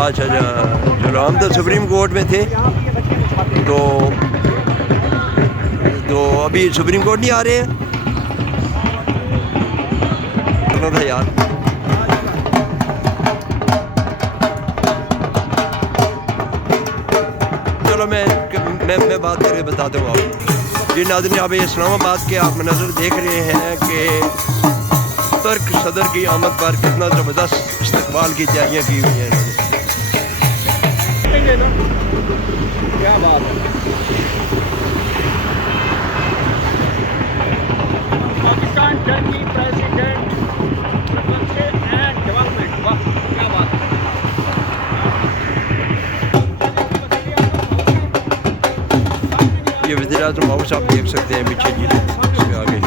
अच्छा अच्छा, चलो हम तो सुप्रीम कोर्ट में थे, तो अभी सुप्रीम कोर्ट नहीं आ रहे हैं। था यार, चलो मैं बात करके बताता हूँ आपको। जी नाज़रीन, आप ये इस्लामाबाद के आप नज़र देख रहे हैं कि तुर्क सदर की आमद पर कितना ज़बरदस्त इस्तकबाल की तैयारियाँ की हुई हैं इन्होंने। क्या बात है, Pakistan Turkey president and development, वाह क्या बात है। ये वज़ीर-ए-आज़म हाउस आप देख सकते हैं पीछे जी, इसके आगे।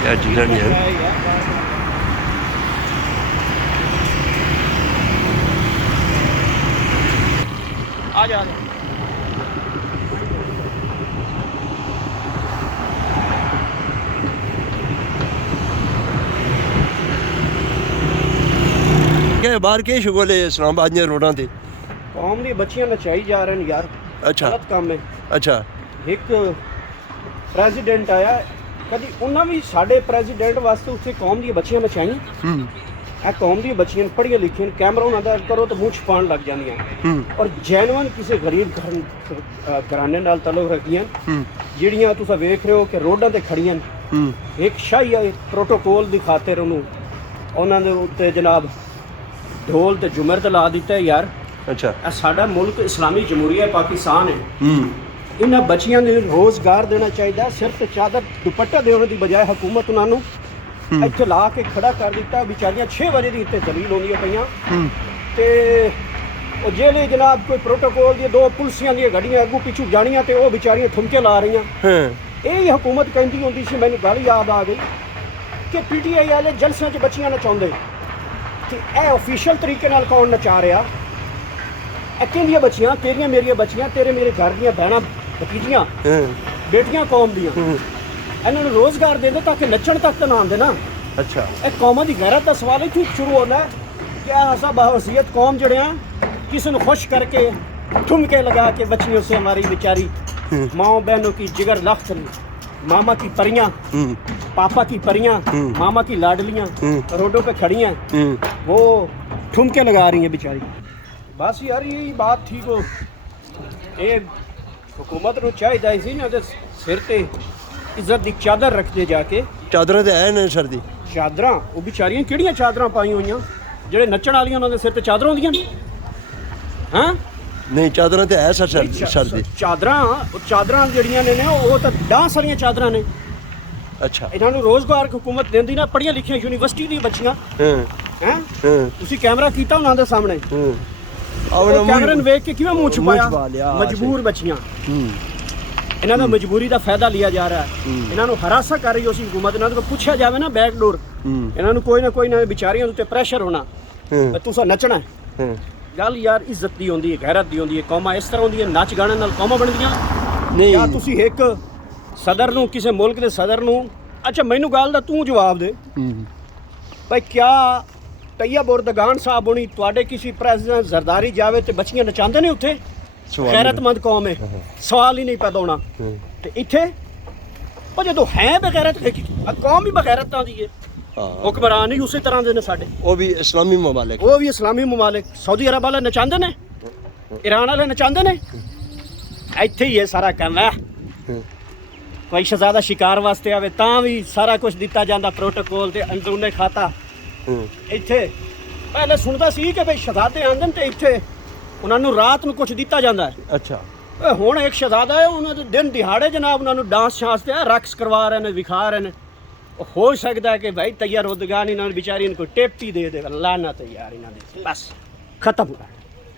क्या चीज़ें नहीं है। आ जा बाहर के शुगल है इस्लामाबाद ने रोडा थे कौम दी बच्चियां नचाई जा रहे हैं यार। अच्छा गलत काम है। अच्छा, एक प्रेसिडेंट आया, कभी उन्हें भी साढ़े प्रेसिडेंट वास्ते उत्थे कौम दी बच्चियां नचाई। कौम दी बच्चियां पढ़िया लिखियां, कैमरा उन्होंने करो तो मुँह छुपाण लग जांदियां और जैनवन किसी गरीब घराने नाल तल्लुक रखदियां जिहड़ियां तुसीं वेख रहे हो कि रोडां ते खड़ियां। एक शाही प्रोटोकॉल दी खातिर उन्होंने दे उत्ते जनाब ढोल ते जुमर ते ला दिता है यार। अच्छा, साडा मुल्क इस्लामी जमहूरिया पाकिस्तान है। इन्हां बच्चियां नूं रोज़गार देना चाहिए। सिर ते चादर दुपट्टा देने की बजाय हुकूमत उन्होंने इत्थे ला के खड़ा कर दिता। बेचारियां 6 बजे की इत्थे दलील होंदियां पईयां ते जेले जनाब कोई प्रोटोकॉल दी 2 पुलिसियां दी गड्डियां अगू पिछू जानियां ते वो बेचारियां थुमके ला रही। यही हुकूमत कहती होंदी सी। मैनूं गल याद आ गई कि PTI वाले जलसियां च बच्चियां नचाउंदे कि यह ऑफिशियल तरीके नाल कौन नचा रहा। किंदियां बच्चियां तेरियां मेरियां बच्चियां तेरे मेरे घर दियां बहनां भतीजियां बेटियां कौम दियां, इन्हां नूं रोज़गार दे दो ताकि नचण तक तो ना आंदे ना। अच्छा, एक कौमां दी गैरत का सवाल इत्थों शुरू होना है कि ऐसा बाहसीयत कौम जड़े हैं किसी को खुश करके ठुमके लगा के बच्चियों से हमारी बेचारी माओ बहनों की जिगर लख्त, मामा की परियां, पापा की परियां, मामा की लाडलियां रोडों पे खड़ी हैं, वो ठुमके लगा रही हैं बेचारी। बस यार यही बात ठीक हो, ये हुकूमत को चाहिए सी ना सिर ते इज्जत की चादर रखते जाके। चादर तो है ना सर दी चादर वो बेचारियां किहड़ियां चादर पाई हुई जेडे नचण वालियां उन्होंने सिर ते चादर होंदियां हाँ नहीं चादर तो है सर दी चादर जड़ियां ने वो तो डांस वाली चादर ने। अच्छा, इन्होंने रोजगार हुकूमत देंदी ना, पढ़िया लिखिया यूनिवर्सिटी दी बच्चियां हैं तुसी कैमरा कीता उन्हां दे सामने कैमरे नूं वेख के किवें मुंह छुपाया। मजबूर बच्चियां, इन्हां दा मजबूरी दा फायदा लिया जा रहा है। इन्हां नूं हरासा कर रही उसी हुकूमत। इन्हां को पूछा जाए ना बैकडोर, इन्हां नूं कोई ना बेचारियां उत्ते प्रेशर होना तुसा नचना है ਗੱਲ ਯਾਰ ਇੱਜ਼ਤ ਦੀ ਹੁੰਦੀ ਹੈ, ਗੈਰਤ ਦੀ ਹੁੰਦੀ ਹੈ। ਕੌਮਾਂ ਇਸ ਤਰ੍ਹਾਂ ਹੁੰਦੀਆਂ, ਨੱਚ ਗਾਣੇ ਨਾਲ ਕੌਮਾਂ ਬਣਦੀਆਂ ਨਹੀਂ ਜਾਂ ਤੁਸੀਂ ਇੱਕ ਸਦਰ ਨੂੰ, ਕਿਸੇ ਮੁਲਕ ਦੇ ਸਦਰ ਨੂੰ, ਅੱਛਾ ਮੈਨੂੰ ਗੱਲ ਦਾ ਤੂੰ ਜਵਾਬ ਦੇ ਭਾਈ, ਕਿਆ ਤੈयब ਉਰਦਗਾਨ ਸਾਹਿਬ ਹੋਣੀ ਤੁਹਾਡੇ ਕਿਸੇ ਪ੍ਰੈਜ਼ੀਡੈਂਟ ਜ਼ਰਦਾਰੀ ਜਾਵੇ ਤੇ ਬੱਚੀਆਂ ਨਚਾਉਂਦੇ ਨੇ ਉੱਥੇ? ਗੈਰਤਮੰਦ ਕੌਮ ਹੈ, ਸਵਾਲ ਹੀ ਨਹੀਂ ਪੈਦਾ ਹੋਣਾ। ਤੇ ਇੱਥੇ ਉਹ ਜਦੋਂ ਹੈ ਬਗੈਰਤ, ਕੌਮ ਵੀ ਬਗੈਰਤਾਂ ਦੀ ਹੈ। ਹੁਕਮਰਾਨ ਹੀ ਉਸੇ ਤਰ੍ਹਾਂ ਦੇ ਨੇ ਸਾਡੇ, ਉਹ ਵੀ ਇਸਲਾਮੀ ਮਮਾਲਿਕ, ਉਹ ਵੀ ਇਸਲਾਮੀ ਮਮਾਲਿਕ। ਸਾਊਦੀ ਅਰਬ ਵਾਲੇ ਨਚਾਉਂਦੇ ਨੇ, ਈਰਾਨ ਵਾਲੇ ਨਚਾਉਂਦੇ ਨੇ। ਇੱਥੇ ਹੀ ਇਹ ਸਾਰਾ ਕੰਮ ਹੈ। ਕੋਈ ਸ਼ਹਿਜ਼ਾਦਾ ਸ਼ਿਕਾਰ ਵਾਸਤੇ ਆਵੇ ਤਾਂ ਵੀ ਸਾਰਾ ਕੁਝ ਦਿੱਤਾ ਜਾਂਦਾ, ਪ੍ਰੋਟੋਕੋਲ ਤੇ ਅੰਦਰੂਨੇ ਖਾਤਾ। ਇੱਥੇ ਪਹਿਲੇ ਸੁਣਦਾ ਸੀ ਕਿ ਬਈ ਸ਼ਹਿਜ਼ਾਦੇ ਆਉਂਦੇ ਨੇ ਤੇ ਇੱਥੇ ਉਹਨਾਂ ਨੂੰ ਰਾਤ ਨੂੰ ਕੁਝ ਦਿੱਤਾ ਜਾਂਦਾ ਹੈ। ਅੱਛਾ ਹੁਣ ਇੱਕ ਸ਼ਹਿਜ਼ਾਦਾ ਹੈ, ਉਹਨਾਂ ਦੇ ਦਿਨ ਦਿਹਾੜੇ ਜਨਾਬ ਉਹਨਾਂ ਨੂੰ ਡਾਂਸ ਸ਼ਾਂਸ ਤੇ ਰਕਸ ਕਰਵਾ ਰਹੇ ਨੇ, ਵਿਖਾ ਰਹੇ ਨੇ। ਹੋ ਸਕਦਾ ਹੈ ਕਿ ਭਾਈ ਤैयब ਉਰਦਗਾਨ ਇਹਨਾਂ ਨੂੰ ਵਿਚਾਰੀ ਨੂੰ ਕੋਈ ਟਿਪ ਹੀ ਦੇ ਦੇ, ਲਾਨਤ ਯਾਰ ਇਹਨਾਂ ਦੀ, ਬਸ ਖਤਮ।